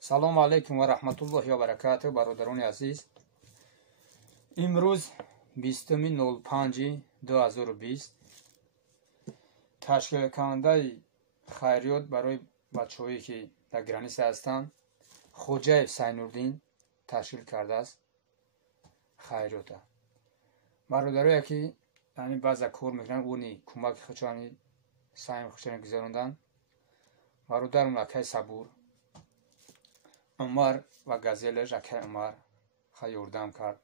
салому алайкум ва раҳматуллоҳи ва баракатуҳ. бародарони азиз, имрӯз 20.05.2020 ташкилкунандаи хайриёт барои бачаҳое ки дар граниса ҳастанд, Хоҷаев Сайнурдин ташкил кардааст. хайриёта бародарое ки баъза кор мекунанд, уни кӯмаки худшани сайми худшани гузаронданд. бародарон акай Сабур Умар ва газелаш акай Умар хай ёрдам кард.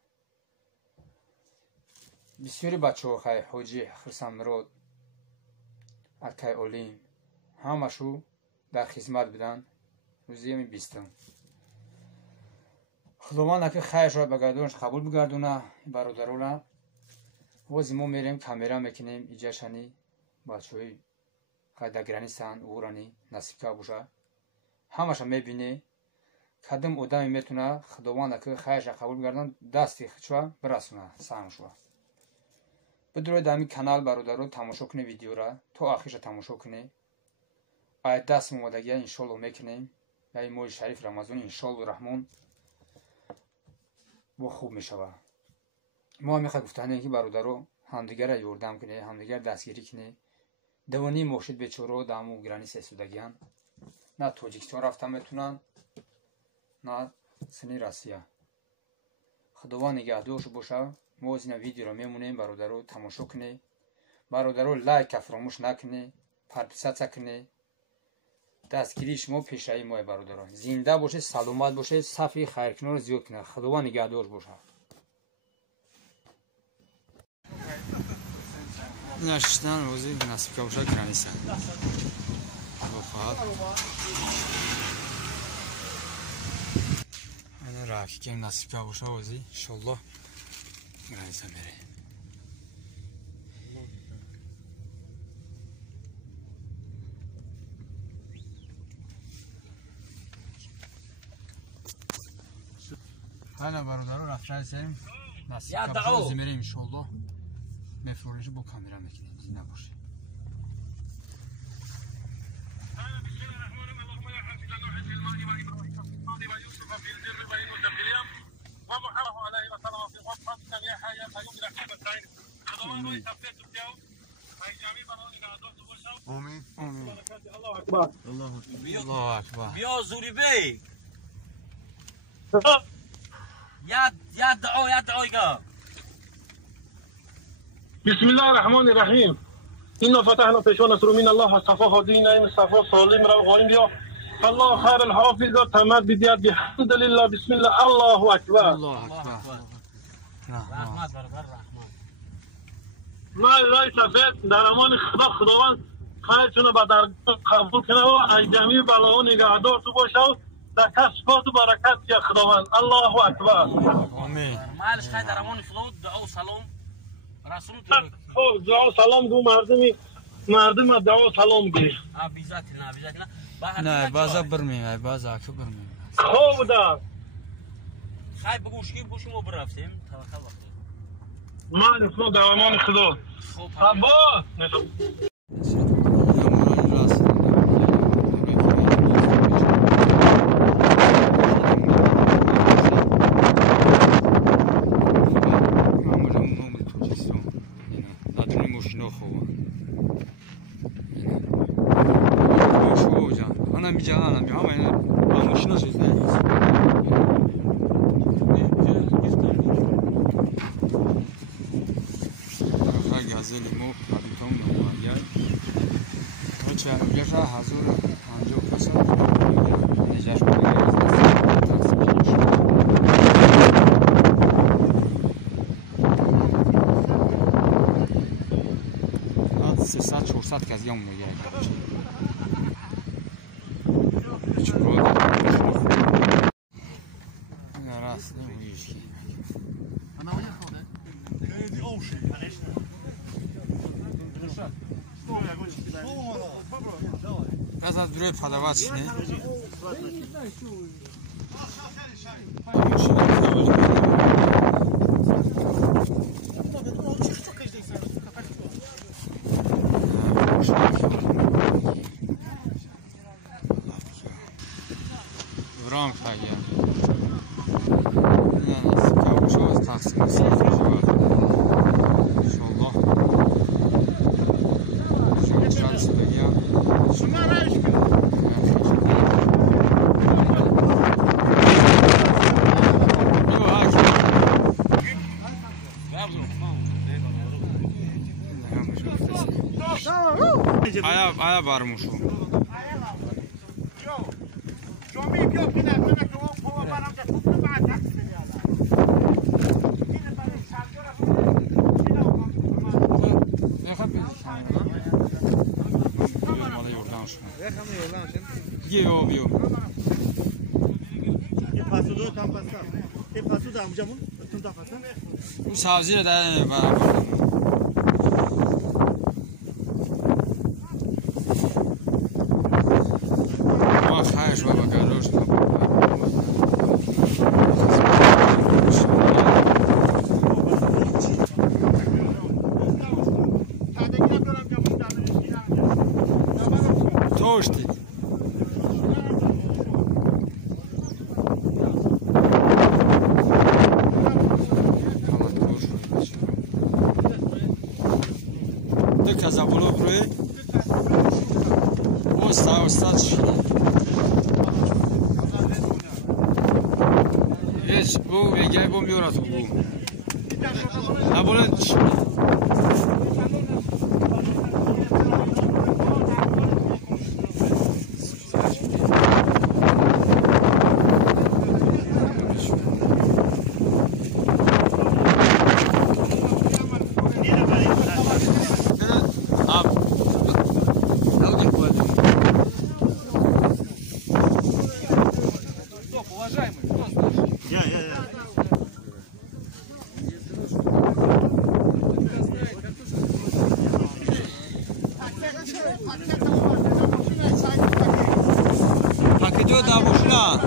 бисёри бачаҳо хай ҳоҷи Хирсанмурод акай Олим ҳамашу дар хизмат буданд. рӯзи 20 худованд аки хайрашро ба гардонаш қабул бигардона. бародарона вози мо мерем камера мекунем иҷашани бачаҳои хай дар гранисаанд уурани насибка боша ҳамаша мебине. кадом одаме метуна худованд аки хайрашро қабул бигардон дасти худшо бирасона саҳмшо бидроед ҳамин канал бародаро тамошо куне видеора то ахирша тамошо куне. ай даст омодагия иншолло мекунем. яи моҳи шариф рамазон иншолло раҳмон бо хуб мешавад. мо мехоҳ гуфтанем ки бародаро ҳамдигара ёрдам куне, ҳамдигар дастгирӣ куне. давони мошид бечораҳо дар ҳамон граниса истодагиянд. на тоҷикистон рафта метунанд, на сини Россия. худованд нигаҳдорш боша. мо ина видеоро мемонем, бародаро тамошо куне. бародаро лайка фаромӯш накуне, подписатсия куне. дастгирии шумо пешраи моҳе. бародаро зинда бошед, саломат бошед, сафи хайркунонро зиёд кунед. худованд нигаҳдор боша. наштан рози насибка боша граниса бофат ана раки кем насибка боша рози иншолло граниса мере. ҳана бародаро рафтарсем насибка боша мерем иншолло. мефролиши бо камера мекунем. зинда боше. الله اکبر. بیا زوری بی یا دعایگا. بسم الله الرحمن الرحیم. إنا فتحنا پیشوا نصر من الله صفا هدینا این صفا سالم را قائم بیا. الله خیر الحافظ تمام بدیات بحمد لله. بسم الله الله اکبر. الله اکبر. رحمت بر رحمان. ما رای سفید در امان خداوند خیرتون با در قبول کنه و ای جمعی بلاها نگهدار تو باشه و در کسبات و برکت یا خداوند. الله اکبر. آمین. مالش خیر در امان خدا. دعا و سلام رسول خب دعا سلام گو مردم دعا سلام گی. بیزات نه بازا برمیم بازا اکو برمیم. خوب ده. خیر بگوش کی بگوش ما برفتیم توکل وقت. من خدا در امان خدا. خب با کازیام میگه. نه راست نمیشه. از دروی پدوات نه. رام خیلی نه کابوش از تقسیم ساز شود انشالله شما چند بگیم شما رایش کنید آیا برموشو جامی بیا که نه که اون پوا برام که تو بعد تقسیم می‌کنه این برای شرطور مال یوردان شما بیو بیو یه پاسو دو تام پاسا یه پاسو دام جامون تو تا پاسا اون سبزی رو در خواهش و بگرداش توشتی دک از اولو بروی استاد Yes, bu gel bu miyorat bu. Ha bunun paketi da boşuna.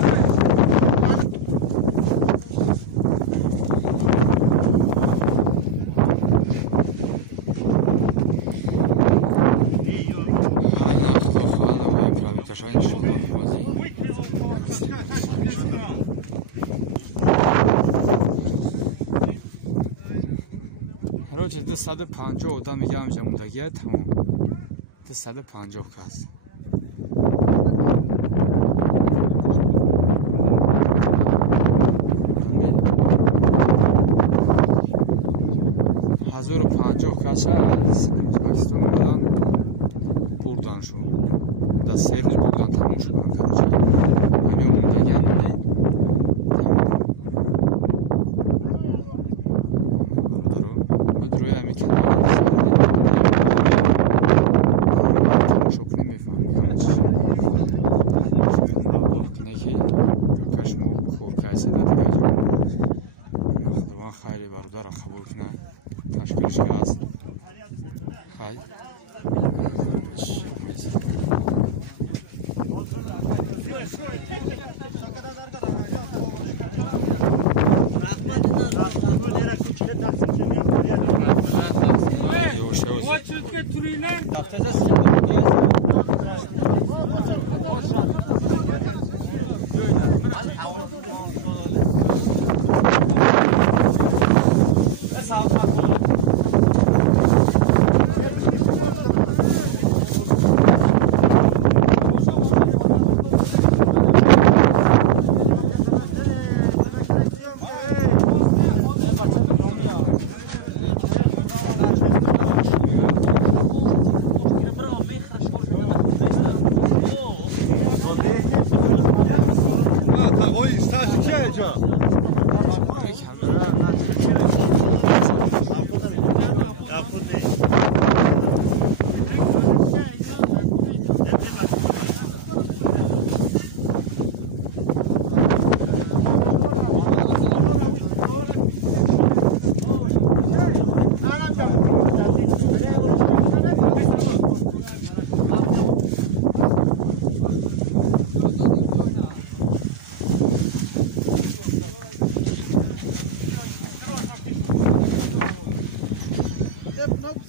Короче, 250 آدم میگه همجا موندگیه تمام 250 کس hazır 50 kasa Pakistan buradan buradan şu da servis buradan tamam şu arkadaşlar hani onun da geldi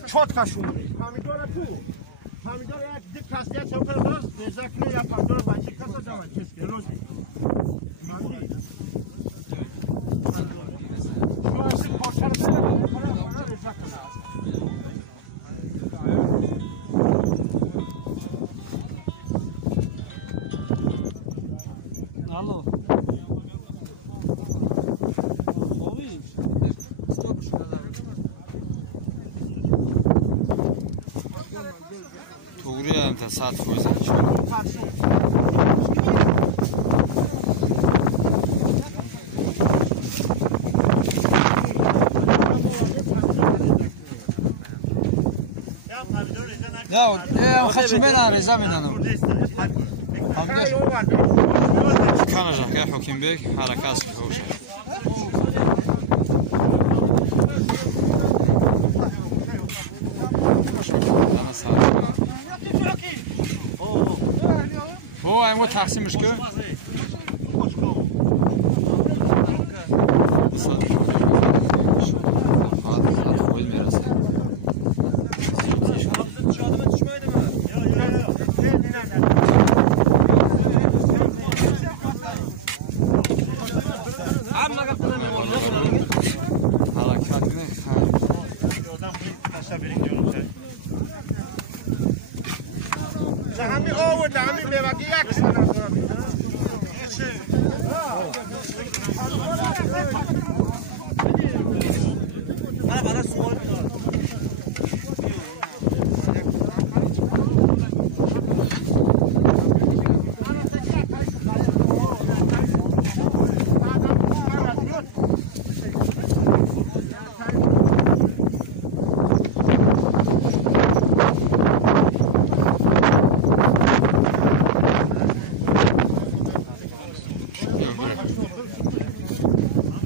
چاتکشون همیداره تو همیداره یک دیگه کسیت شکر دار نزاکne yapan dört bacı kasa zaman keski rozi Алло. Тугри ам та 100%. Я хочу мене риза менанам. Канажа ка Хокимбек харакат хоша. О, ай мо тақсимш ку.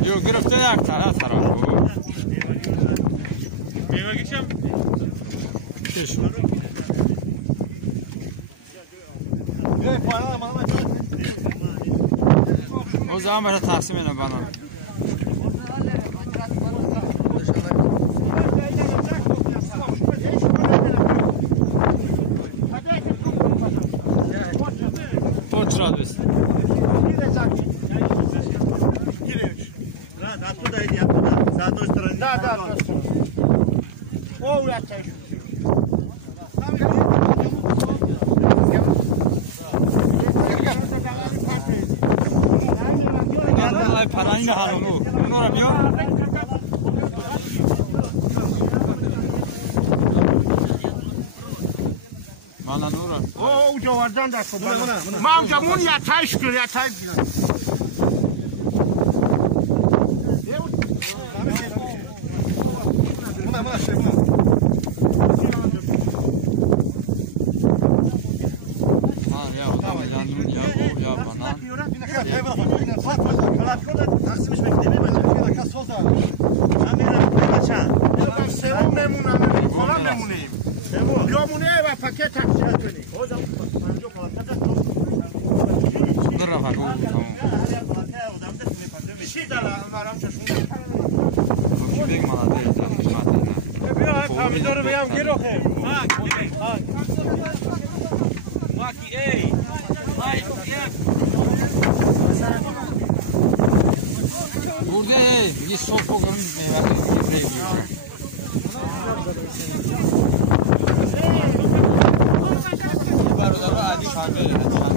Yo گرفته یک طرف میوه کشم کش او زمان برای تقسیم اینه بنام تو چرا بست پرانی نه حالونو نورا بیا مالا نورا او جوردان دست مام جمون یا تایش کر یا تای یه صبح بگم برادر علی خانه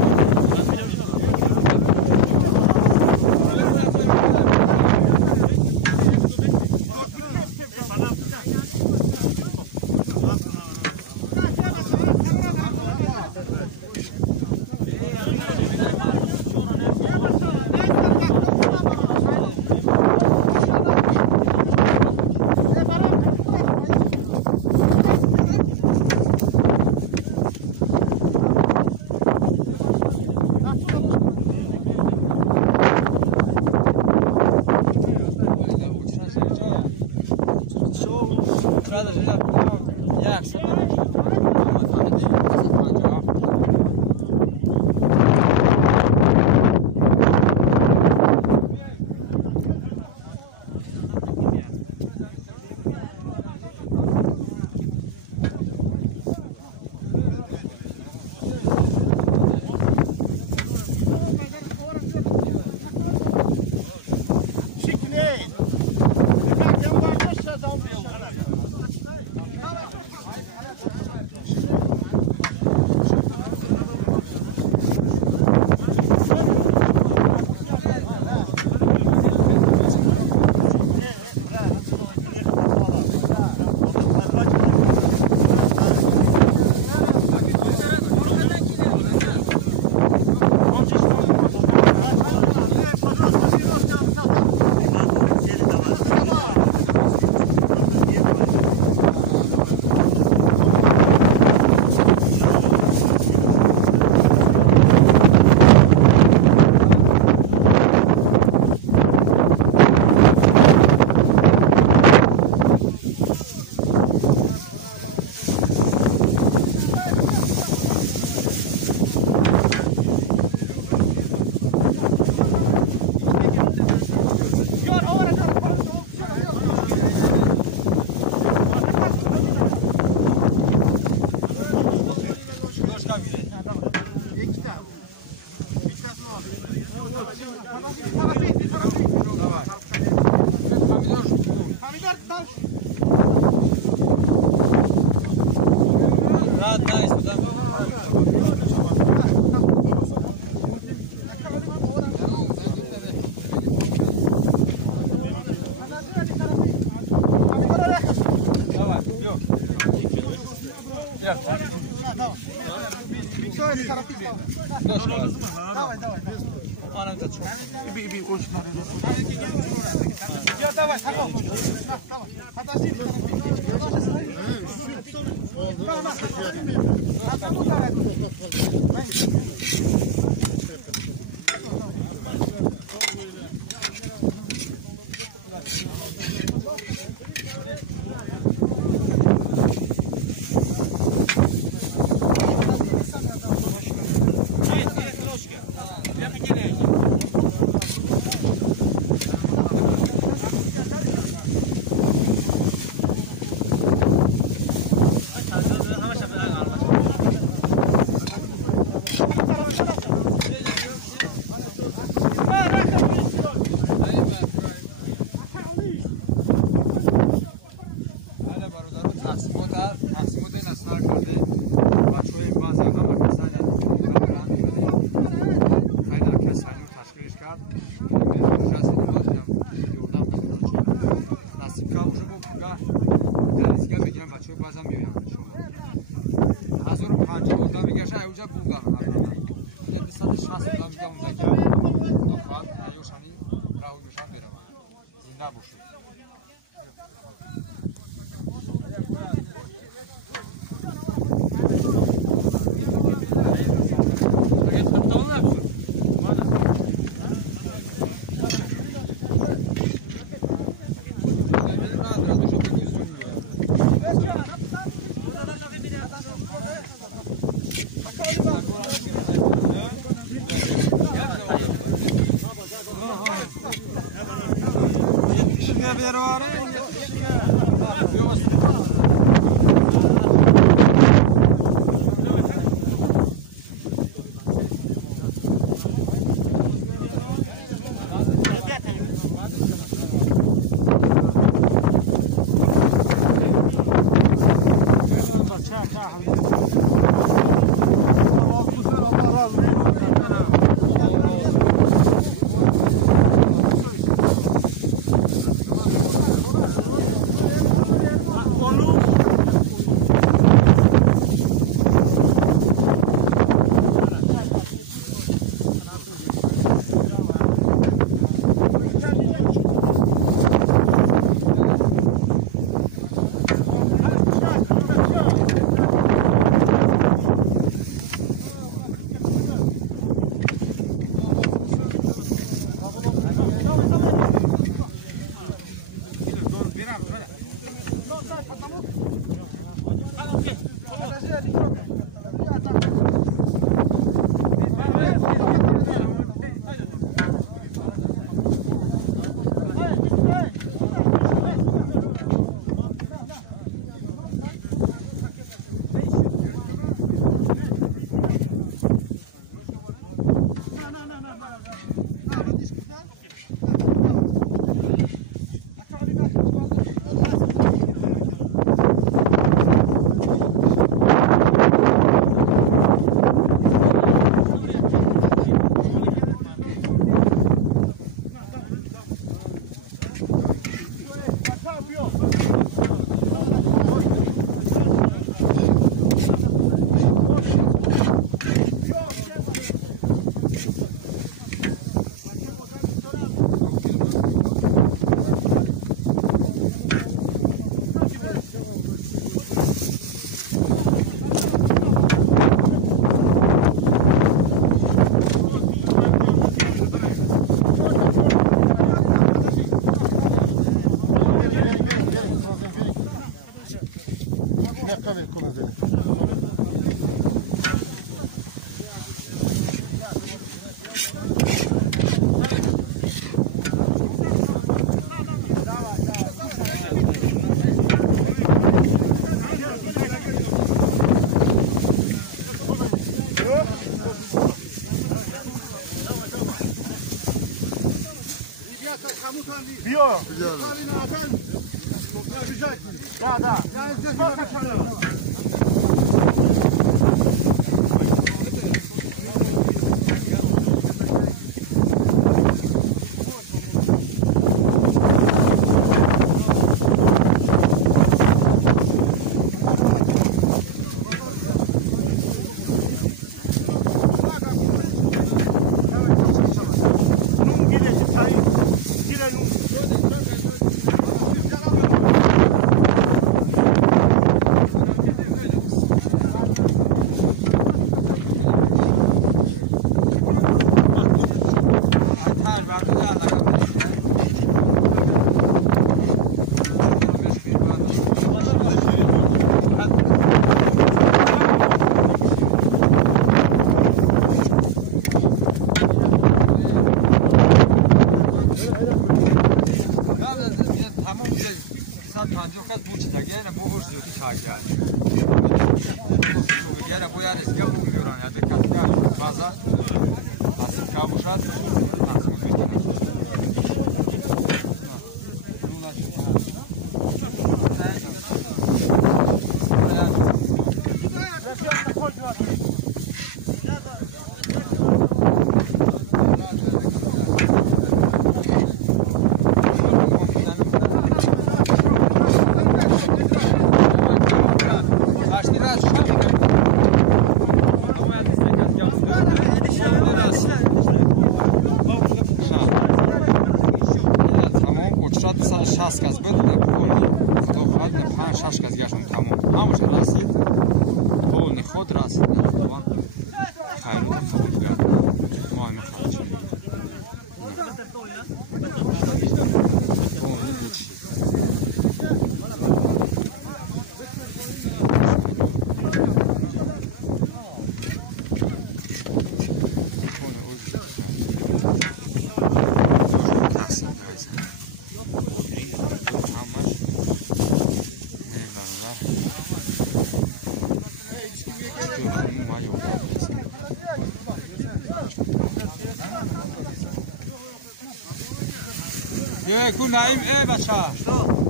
بیا کو نایم بچه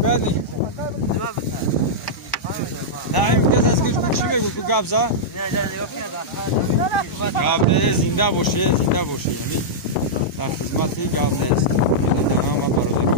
بردی نایم کس از کش چی بگو تو گبزا گبزه زنده باشه یعنی در خدمتی گبزه است تمام و برادر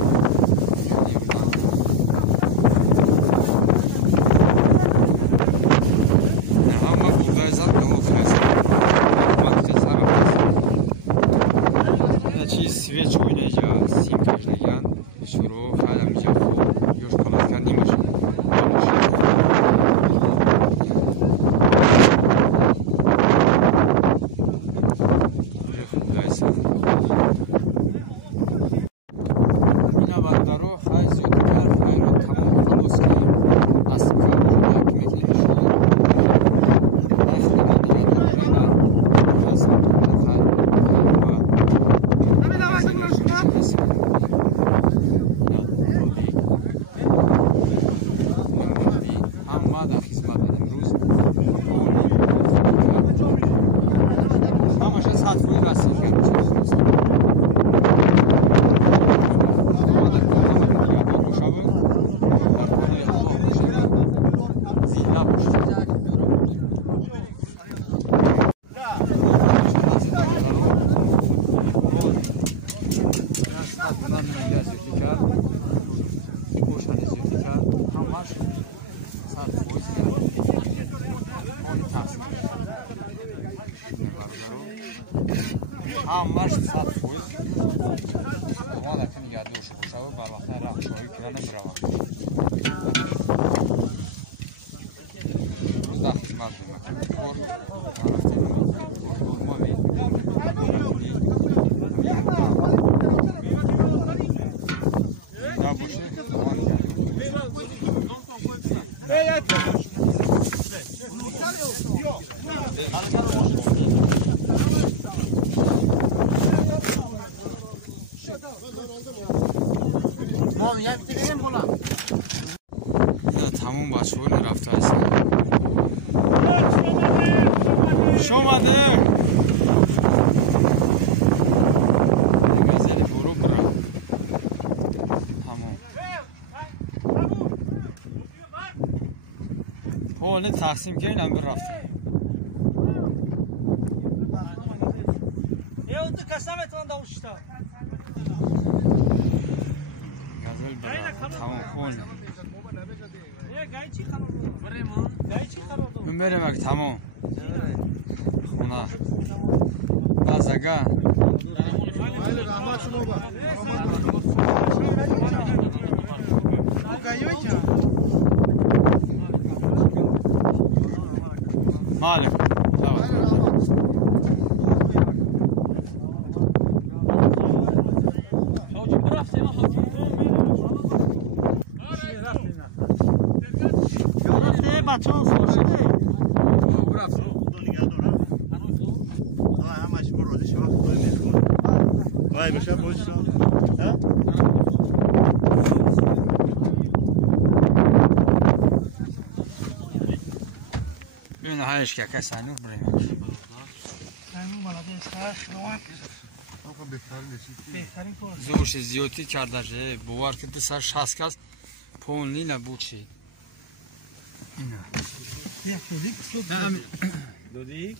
همش 100%. حالا که نگاه دوش باشه و بالاخره رخشایی کنه برای روز در خدمت تموم بچه‌ها رفته هستن. شومده. میذاری برو برو. پول تقسیم کردین هم برفتیم یه اوزو کسامتون داشتا غزل برا تمام خونه یه گای چی خراب بود بریم گای چی خراب بود من بریم اگه تمام خونه بازگاه مالک ببین هایش که کسی نور بریم زورش زیادی کرده شه باور که دستش 60 کس پول نی نبود چی اینا دودی